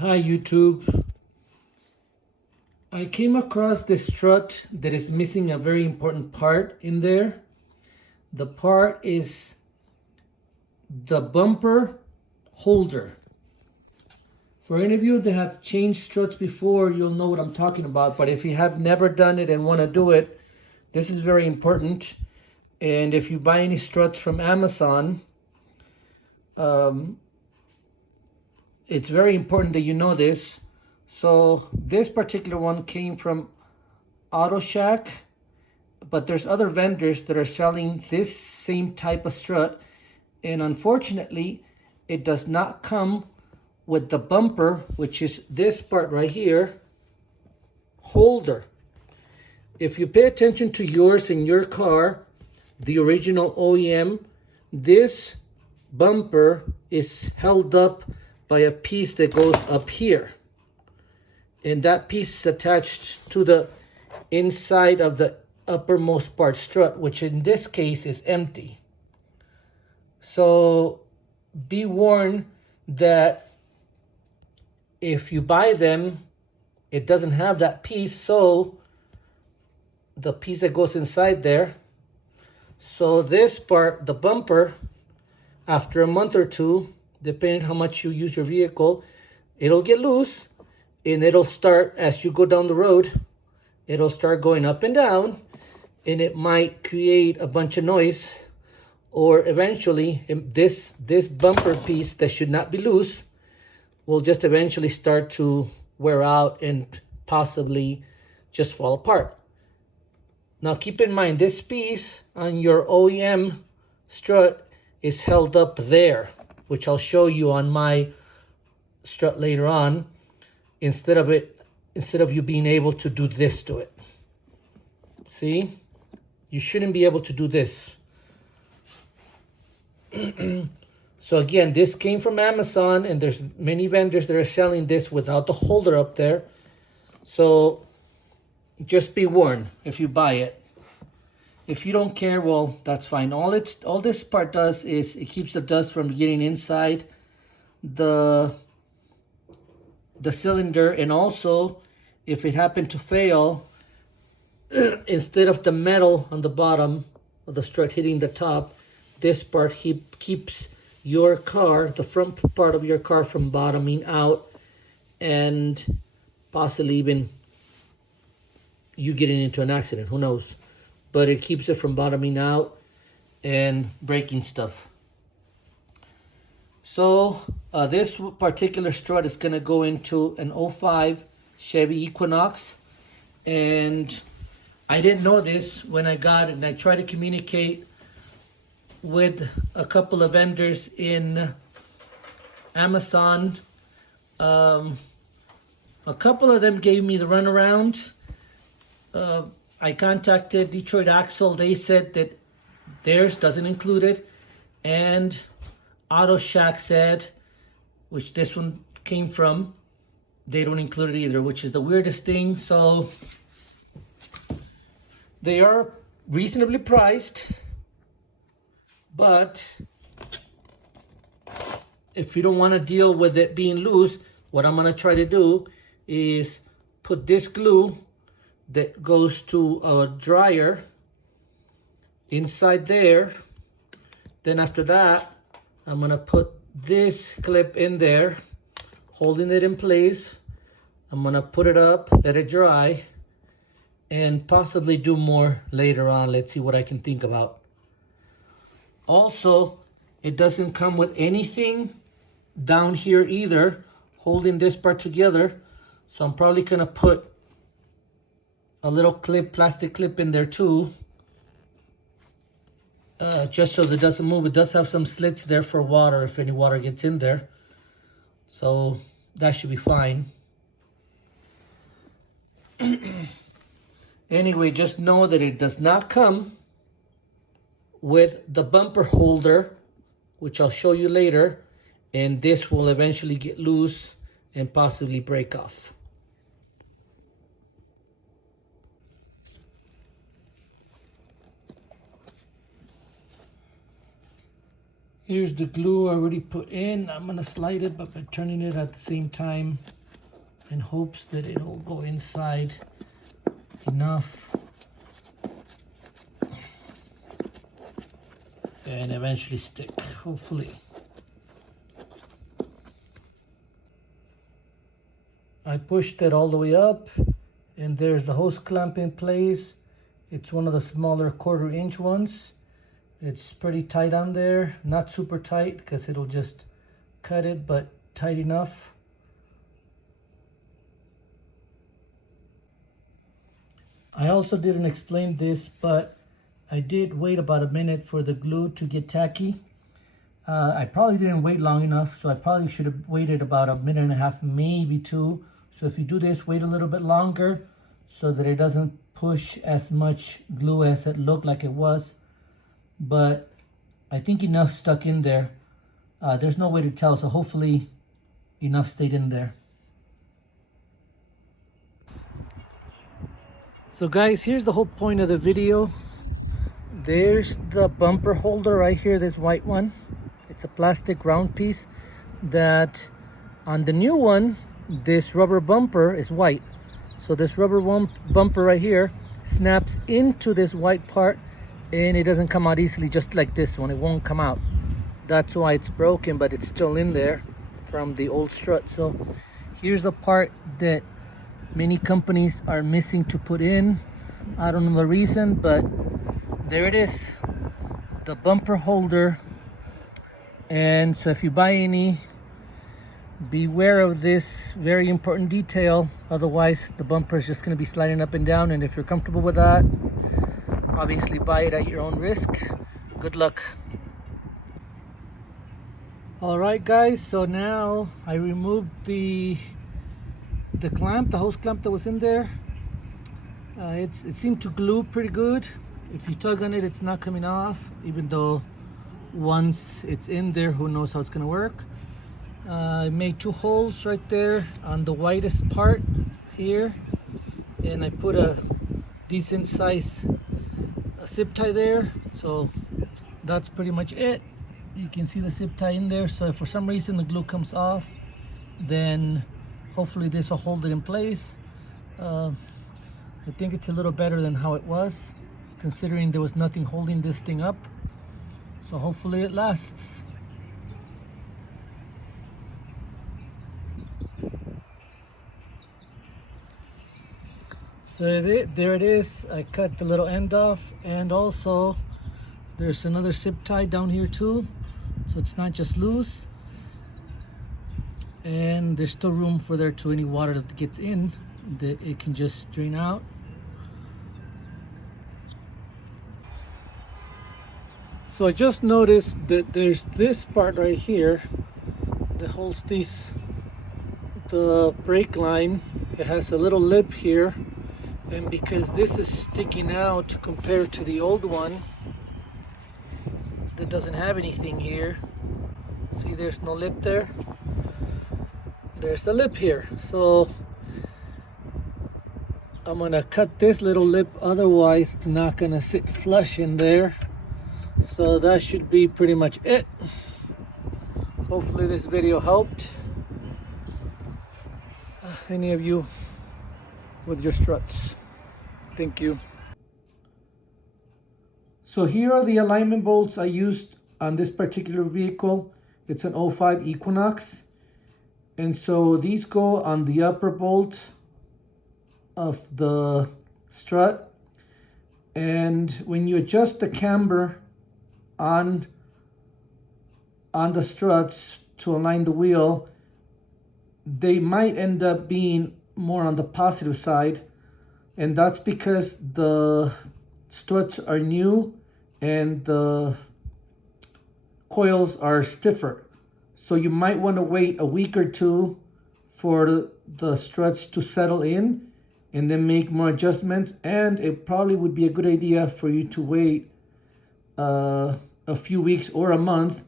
Hi YouTube. I came across this strut that is missing a very important part in there. The part is the bumper holder. For any of you that have changed struts before, you'll know what I'm talking about. But if you have never done it and want to do it, this is very important. And if you buy any struts from Amazon, it's very important that you know this. So this particular one came from Auto Shack, but there's other vendors that are selling this same type of strut, and unfortunately it does not come with the bumper, which is this part right here, holder. If you pay attention to yours in your car, the original OEM, this bumper is held up by a piece that goes up here, and that piece is attached to the inside of the uppermost part strut, which in this case is empty. So be warned that if you buy them, it doesn't have that piece, so the piece that goes inside there. So this part, the bumper, after a month or two, depending how much you use your vehicle, it'll get loose, and it'll start, as you go down the road, it'll start going up and down, and it might create a bunch of noise, or eventually this bumper piece that should not be loose will just eventually start to wear out and possibly just fall apart. Now keep in mind, this piece on your OEM strut is held up there, which I'll show you on my strut later on, instead of you being able to do this to it. See? You shouldn't be able to do this. So again, this came from Amazon, and there's many vendors that are selling this without the holder up there. So just be warned if you buy it. If you don't care, well, that's fine. All this part does is it keeps the dust from getting inside the cylinder, and also if it happened to fail, instead of the metal on the bottom of the strut hitting the top, this part keeps your car, the front part of your car, from bottoming out and possibly even you getting into an accident. Who knows? But it keeps it from bottoming out and breaking stuff. So this particular strut is going to go into an 05 Chevy Equinox, and I didn't know this when I got it, and I tried to communicate with a couple of vendors in Amazon. A couple of them gave me the runaround. I contacted Detroit Axle. They said that theirs doesn't include it, and Auto Shack said, which this one came from, they don't include it either, which is the weirdest thing. So they are reasonably priced, but if you don't want to deal with it being loose, what I'm going to try to do is put this glue that goes to a dryer inside there. Then after that, I'm going to put this clip in there, holding it in place. I'm going to put it up, let it dry, and possibly do more later on. Let's see what I can think about. Also, it doesn't come with anything down here either, holding this part together. So I'm probably going to put a little clip, plastic clip in there too, just so that it doesn't move. It does have some slits there for water if any water gets in there. So that should be fine. Anyway, just know that it does not come with the bumper holder, which I'll show you later, and this will eventually get loose and possibly break off. Here's the glue already put in. I'm gonna slide it, but by turning it at the same time in hopes that it'll go inside enough and eventually stick, hopefully. I pushed it all the way up, and there's the hose clamp in place. It's one of the smaller 1/4 inch ones. It's pretty tight on there, not super tight because it'll just cut it, but tight enough. I also didn't explain this, but I did wait about a minute for the glue to get tacky. I probably didn't wait long enough, so I probably should have waited about a minute and a half, maybe 2. So if you do this, wait a little bit longer so that it doesn't push as much glue as it looked like it was. But I think enough stuck in there. There's no way to tell, so hopefully enough stayed in there. So guys, here's the whole point of the video. There's the bumper holder right here, this white one. It's a plastic round piece that on the new one, this rubber bumper is white. So this rubber bumper right here snaps into this white part and it doesn't come out easily, just like this one. It won't come out. That's why it's broken, but it's still in there from the old strut. So here's a part that many companies are missing to put in. I don't know the reason, but there it is, the bumper holder. And so if you buy any, beware of this very important detail. Otherwise, the bumper is just going to be sliding up and down. And if you're comfortable with that, obviously buy it at your own risk. Good luck. All right, guys. So now I removed the clamp, the hose clamp that was in there. It seemed to glue pretty good. If you tug on it, it's not coming off, even though once it's in there, who knows how it's going to work. I made 2 holes right there on the widest part here, and I put a decent size zip tie there. So that's pretty much it. You can see the zip tie in there. So if for some reason the glue comes off, then hopefully this will hold it in place. I think it's a little better than how it was, considering there was nothing holding this thing up. So hopefully it lasts. So there it is. I cut the little end off, and also there's another zip tie down here too, so it's not just loose. And there's still room for there to any water that gets in, that it can just drain out. So I just noticed that there's this part right here that holds the brake line. It has a little lip here, and because this is sticking out compared to the old one that doesn't have anything here, see there's no lip there, there's a lip here. So I'm gonna cut this little lip, otherwise it's not gonna sit flush in there. So that should be pretty much it. Hopefully this video helped any of you with your struts. Thank you. So here are the alignment bolts I used on this particular vehicle. It's an 05 Equinox. And so these go on the upper bolt of the strut. And when you adjust the camber on the struts to align the wheel, they might end up being more on the positive side, and that's because the struts are new and the coils are stiffer. So you might want to wait a week or 2 for the struts to settle in and then make more adjustments. And it probably would be a good idea for you to wait a few weeks or a month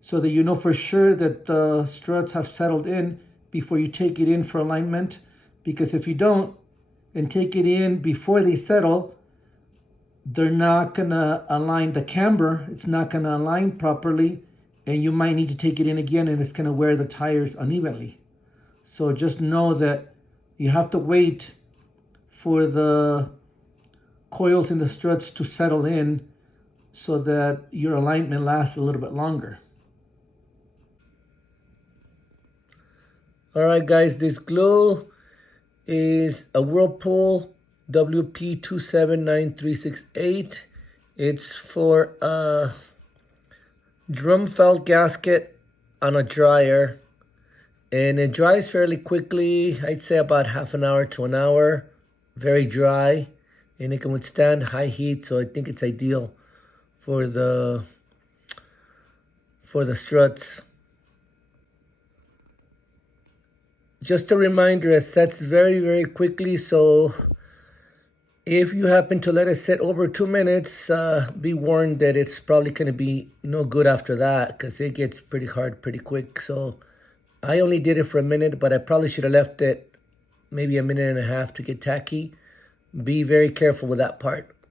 so that you know for sure that the struts have settled in before you take it in for alignment. Because if you don't and take it in before they settle, they're not gonna align the camber. It's not gonna align properly, and you might need to take it in again, and it's going to wear the tires unevenly. So just know that you have to wait for the coils in the struts to settle in so that your alignment lasts a little bit longer. All right, guys, this glue is a Whirlpool WP279368. It's for a drum felt gasket on a dryer, and it dries fairly quickly. I'd say about half an hour to an hour. Very dry, and it can withstand high heat, so I think it's ideal for the struts. Just a reminder, it sets very, very quickly, so if you happen to let it sit over 2 minutes, be warned that it's probably going to be no good after that, because it gets pretty hard pretty quick. So I only did it for a minute, but I probably should have left it maybe a minute and a half to get tacky. Be very careful with that part.